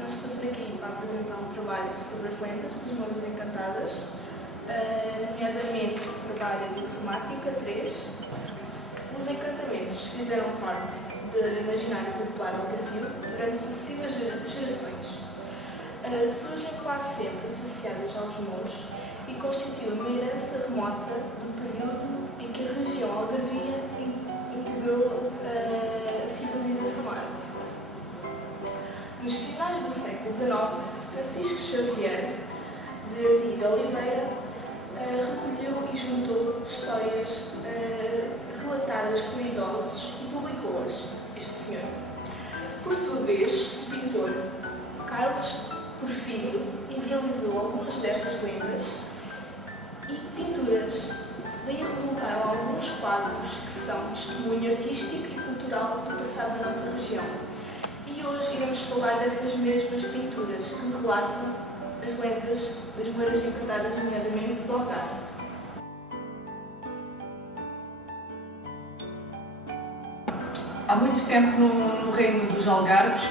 Nós estamos aqui para apresentar um trabalho sobre as lendas das Moras Encantadas, nomeadamente o trabalho de Informática 3. Os encantamentos fizeram parte do imaginário popular algarvio durante sucessivas gerações. Surgem quase sempre associadas aos mouros e constituem uma herança remota do período em que a região algarvia integrou a civilização árabe. Nos finais do século XIX, Francisco Xavier de Oliveira recolheu e juntou histórias relatadas por idosos e publicou-as, este senhor. Por sua vez, o pintor Carlos Porfírio idealizou algumas dessas lendas e pinturas. Daí resultaram alguns quadros que são testemunho artístico e cultural do passado da nossa região. E hoje iremos falar dessas mesmas pinturas que relatam as lendas das Moras Encantadas, nomeadamente do Algarve. Há muito tempo no reino dos Algarves,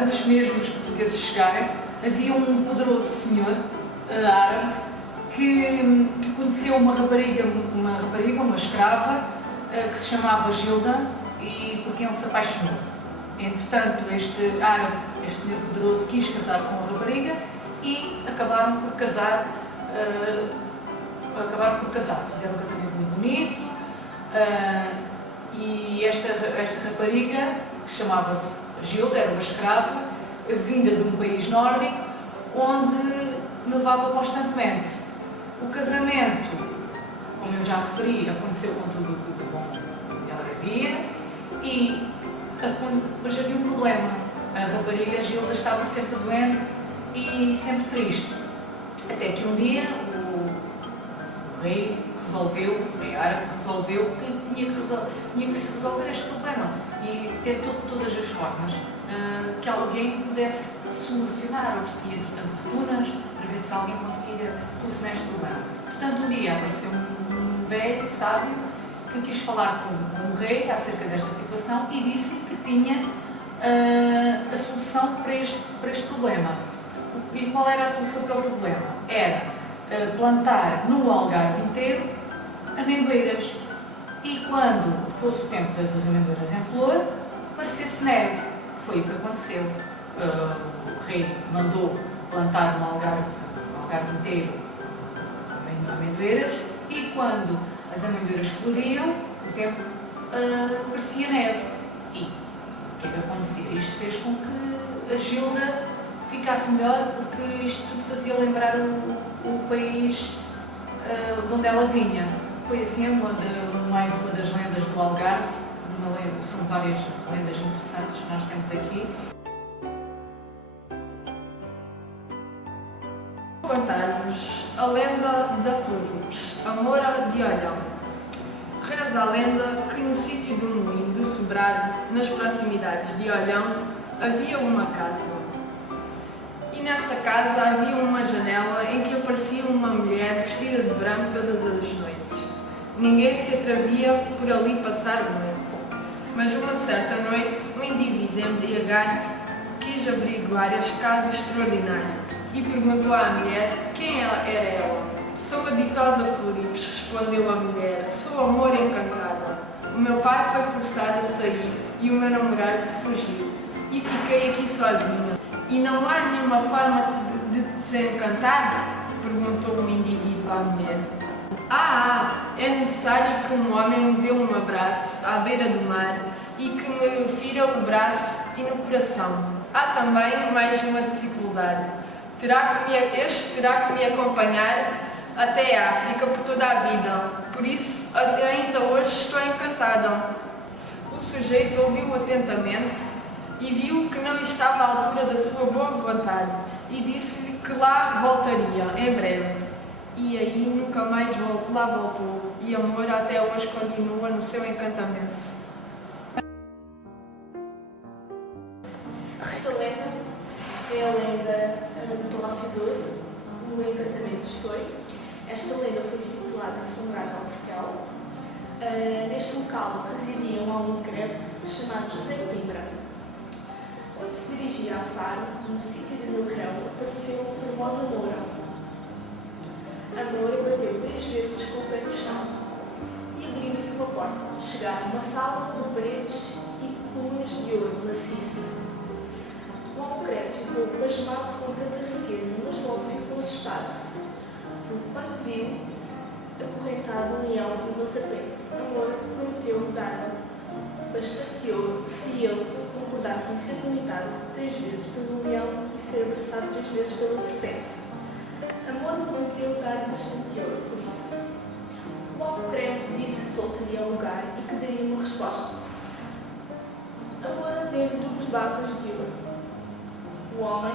antes mesmo dos portugueses chegarem, havia um poderoso senhor árabe que conheceu uma rapariga, uma escrava, que se chamava Gilda, e por quem ele se apaixonou. Entretanto, este árabe, este senhor poderoso, quis casar com a rapariga e acabaram por casar. Fizeram um casamento muito bonito, e esta rapariga, que chamava-se Gilda, era uma escrava, vinda de um país nórdico, onde levava constantemente. O casamento, como eu já referi, aconteceu com tudo o de bom que ela havia, mas havia um problema. A rapariga Gilda estava sempre doente e sempre triste. Até que um dia o rei árabe resolveu que tinha que se resolver este problema e tentou de todas as formas que alguém pudesse solucionar, oferecia portanto fortunas para ver se alguém conseguia solucionar este problema. Portanto, um dia apareceu um velho sábio que quis falar com o rei acerca desta situação e disse que tinha a solução para este problema. E qual era a solução para o problema? Era plantar no Algarve inteiro amendoeiras, e quando fosse o tempo das amendoeiras em flor, aparecesse neve, que foi o que aconteceu. O rei mandou plantar no Algarve inteiro amendoeiras, e quando as amendoeiras floriam, o tempo parecia neve. E o que é que acontecia? Isto fez com que a Gilda ficasse melhor, porque isto tudo fazia lembrar o país de onde ela vinha. Foi assim mais uma das lendas do Algarve. São várias lendas interessantes que nós temos aqui. Vou contar-vos a lenda da Floribes, a Mora de Olhão. Reza a lenda que no sítio do moinho do Sobrado, nas proximidades de Olhão, havia uma casa. E nessa casa havia uma janela em que aparecia uma mulher vestida de branco todas as noites. Ninguém se atrevia por ali passar de noite. Mas uma certa noite, um indivíduo embriagado quis averiguar este caso extraordinário e perguntou à mulher quem era ela. Sou a ditosa Floribes, respondeu a mulher, sou a Moura Encantada. O meu pai foi forçado a sair e o meu namorado fugiu. E fiquei aqui sozinha. E não há nenhuma forma de te desencantar? Perguntou o indivíduo à mulher. É necessário que um homem me dê um abraço à beira do mar e que me fira o braço e no coração. Há também mais uma dificuldade. Terá que me acompanhar até a África por toda a vida. Por isso, ainda hoje estou encantada. O sujeito ouviu atentamente e viu que não estava à altura da sua boa vontade e disse-lhe que lá voltaria em breve. E aí nunca mais lá voltou, e a Moura até hoje continua no seu encantamento. Esta lenda é a lenda do Palácio de Ouro, o encantamento de Estoi. Esta lenda foi situada em São Brás de Alportel. Neste local residia um aluno greve chamado José Coimbra. Quando se dirigia a Faro, no sítio de Milrão, apareceu a formosa Moura. A Moura bateu 3 vezes com o pé no chão e abriu-se uma porta. Chegaram a uma sala de paredes e colunas de ouro maciço. O Albuquerque ficou pasmado com tanta riqueza, mas logo ficou assustado, porque quando viu acorrentado um leão e uma serpente, a Moura prometeu dar bastante ouro se ele concordasse em ser limitado 3 vezes pelo leão e ser abraçado 3 vezes pela serpente. A Moura prometeu dar bastante ouro por isso. O Albuquerque disse que voltaria ao lugar e que daria uma resposta. A Moura deu-lhe 2 barras de ouro. O homem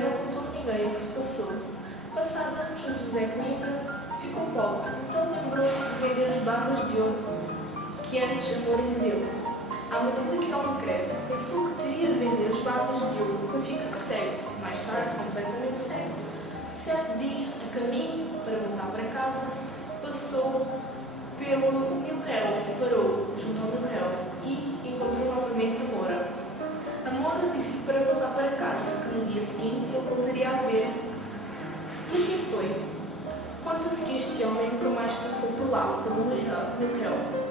não contou a ninguém o que se passou. Passado anos, José Coimbra ficou pobre, então lembrou-se de vender as barras de ouro que antes a Moura lhe deu. À medida que o Albuquerque pensou que teria de vender as barras de ouro, foi ficar cego, mais tarde completamente cego. Certo dia, a caminho para voltar para casa, passou pelo Milrão, parou junto ao Milrão e encontrou novamente a Moura. A Moura disse-lhe para voltar para casa, que no dia seguinte ele voltaria a ver. E assim foi. Conta-se que este homem nunca mais passou por lá, pelo Milrão.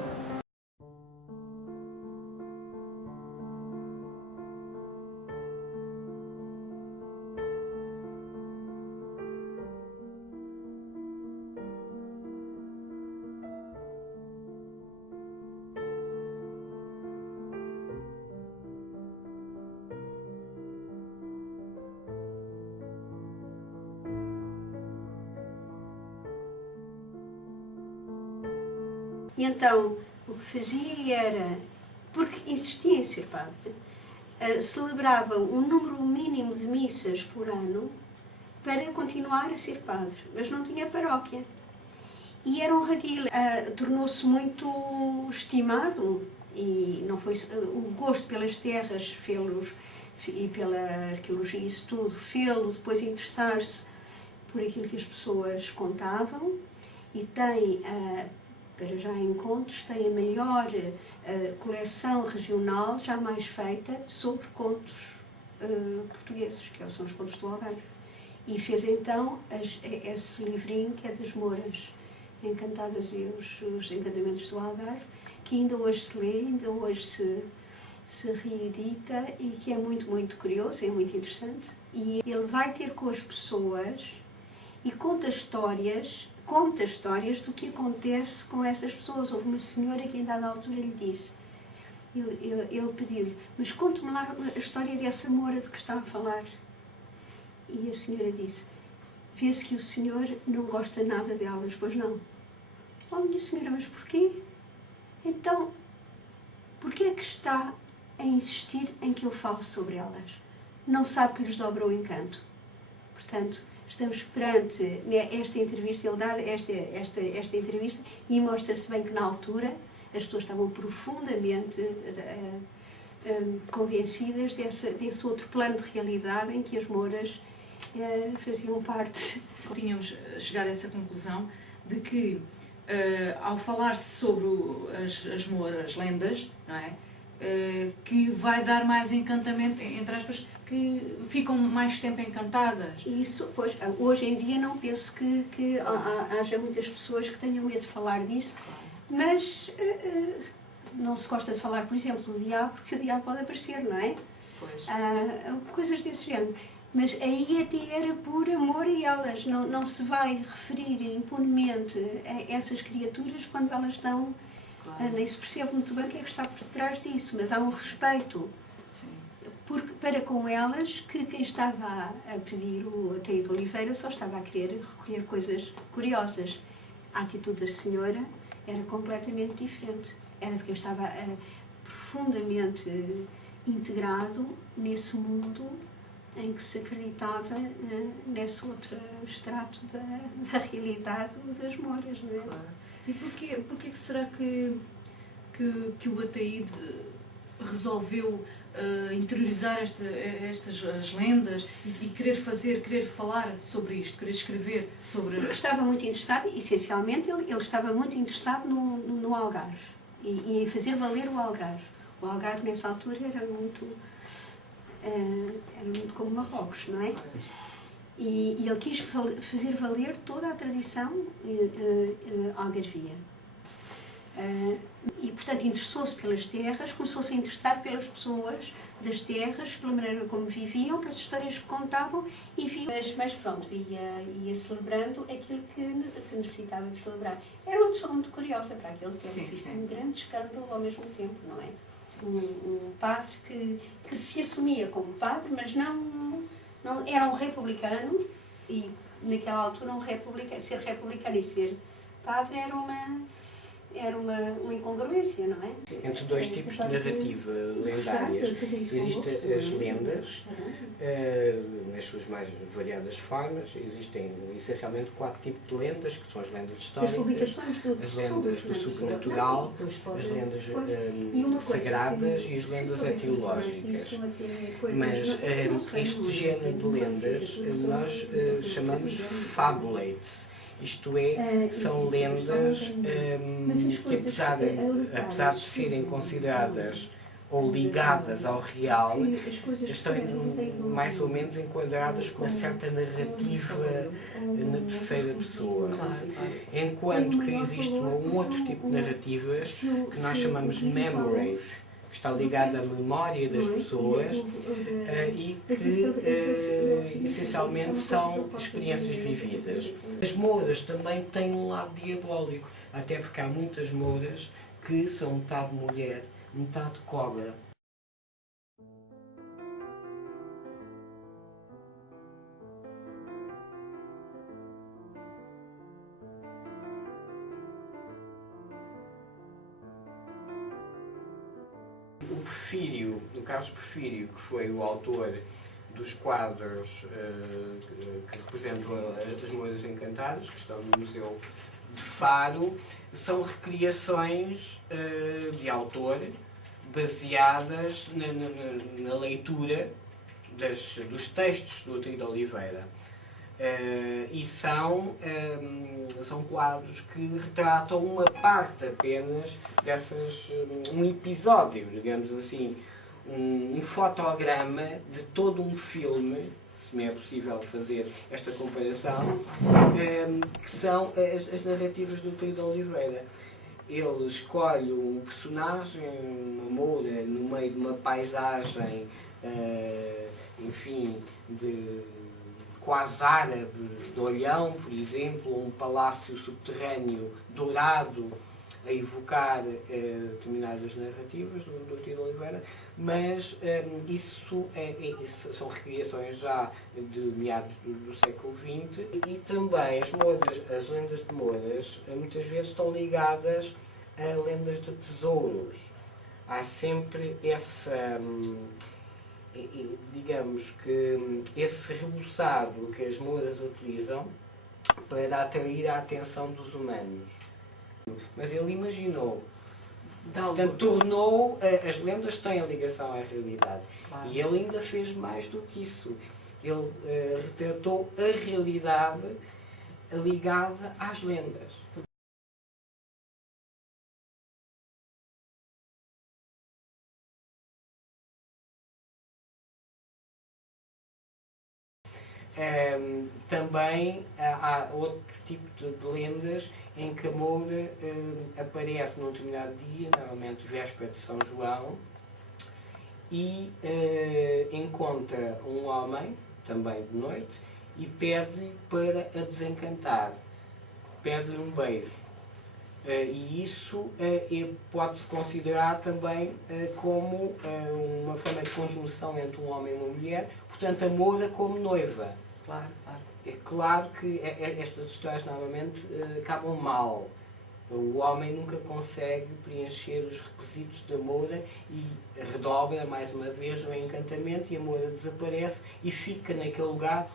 E então, o que fazia era, porque insistia em ser padre, celebrava um número mínimo de missas por ano para continuar a ser padre, mas não tinha paróquia. E era um raguil, tornou-se muito estimado e não foi o gosto pelas terras fê-los e pela arqueologia e isso tudo, fê-lo depois interessar-se por aquilo que as pessoas contavam e tem para já encontros, tem a maior coleção regional jamais feita sobre contos portugueses, que são os contos do Algarve. E fez então esse livrinho que é das Mouras Encantadas e os Encantamentos do Algarve, que ainda hoje se lê, ainda hoje se reedita e que é muito, muito curioso, é muito interessante. E ele vai ter com as pessoas e conta histórias do que acontece com essas pessoas. Houve uma senhora que, em dada altura, lhe disse, ele pediu-lhe, mas conte-me lá a história dessa Moura de que está a falar. E a senhora disse, vê-se que o senhor não gosta nada delas, pois não? Oh, minha senhora, mas porquê? Então, porquê é que está a insistir em que eu fale sobre elas? Não sabe que lhes dobra o encanto. Portanto, estamos perante esta entrevista, ele dá esta entrevista e mostra-se bem que na altura as pessoas estavam profundamente convencidas desse outro plano de realidade em que as Mouras faziam parte. Tínhamos chegado a essa conclusão de que, ao falar-se sobre as Mouras, lendas, não é? Que vai dar mais encantamento, entre aspas, que ficam mais tempo encantadas. Isso, pois, hoje em dia não penso que haja muitas pessoas que tenham medo de falar disso, mas não se gosta de falar, por exemplo, do diabo, porque o diabo pode aparecer, não é? Pois. Coisas desse género. Mas aí até era por amor a elas, não se vai referir impunemente a essas criaturas quando elas estão... Claro. Nem se percebe muito bem o que é que está por trás disso, mas há um respeito. Porque, para com elas, que quem estava a pedir o Ataíde de Oliveira só estava a querer recolher coisas curiosas. A atitude da senhora era completamente diferente. Era de quem estava profundamente integrado nesse mundo em que se acreditava nesse outro extrato da realidade das Mouras, não é? Claro. E porquê que será que o Ataíde resolveu interiorizar estas lendas e querer falar sobre isto, querer escrever sobre... Porque estava muito interessado, essencialmente ele estava muito interessado no Algarve e em fazer valer o Algarve. O Algarve nessa altura era muito era muito como Marrocos, não é? E ele quis fazer valer toda a tradição algarvia. E, portanto, interessou-se pelas terras, começou-se a interessar pelas pessoas das terras, pela maneira como viviam, pelas histórias que contavam e via. Mas pronto, ia celebrando aquilo que necessitava de celebrar. Era uma pessoa muito curiosa para aquele tempo, Sim. um grande escândalo ao mesmo tempo, não é? Um padre que se assumia como padre, mas não era um republicano, e naquela altura ser republicano e ser padre era uma incongruência, não é? Entre dois tipos de narrativa lendárias. Existem as lendas, nas suas mais variadas formas. Existem essencialmente 4 tipos de lendas, que são as lendas históricas, as lendas do sobrenatural, as lendas sagradas e as lendas etiológicas. Mas este género de lendas nós chamamos fabulates. Isto é, são lendas que apesar de serem consideradas ou ligadas ao real, estão mais ou menos enquadradas com uma certa narrativa na terceira pessoa. Enquanto que existe um outro tipo de narrativas que nós chamamos memory, que está ligada à memória das pessoas e que essencialmente são experiências vividas. As mouras também têm um lado diabólico, até porque há muitas mouras que são metade mulher, metade cobra. O Carlos Porfírio, que foi o autor dos quadros que representam as Mouras Encantadas, que estão no Museu de Faro, são recriações de autor baseadas na leitura dos textos do Otílio de Oliveira. E são quadros que retratam uma parte apenas dessas, um episódio, digamos assim, um fotograma de todo um filme, se me é possível fazer esta comparação, que são as narrativas do Otílio de Oliveira. Ele escolhe um personagem, uma moura, no meio de uma paisagem, enfim, quase árabe, de Olhão, por exemplo, um palácio subterrâneo dourado, a evocar determinadas narrativas do Otílio de Oliveira, mas isso são recriações já de meados do século XX, e também as lendas de mouras muitas vezes estão ligadas a lendas de tesouros. Há sempre essa, digamos que, esse rebuçado que as mouras utilizam para atrair a atenção dos humanos. Mas ele imaginou, portanto, tornou, as lendas têm ligação à realidade. Claro. E ele ainda fez mais do que isso. Ele retratou a realidade ligada às lendas. Também há outro tipo de lendas em que a moura aparece num determinado dia, normalmente véspera de São João, e encontra um homem, também de noite, e pede-lhe para a desencantar, pede-lhe um beijo. E isso pode-se considerar também como uma forma de conjunção entre um homem e uma mulher, portanto a moura como noiva. Claro, claro. É claro que estas histórias normalmente acabam mal. O homem nunca consegue preencher os requisitos da moura e redobra mais uma vez o encantamento, e a moura desaparece e fica naquele lugar.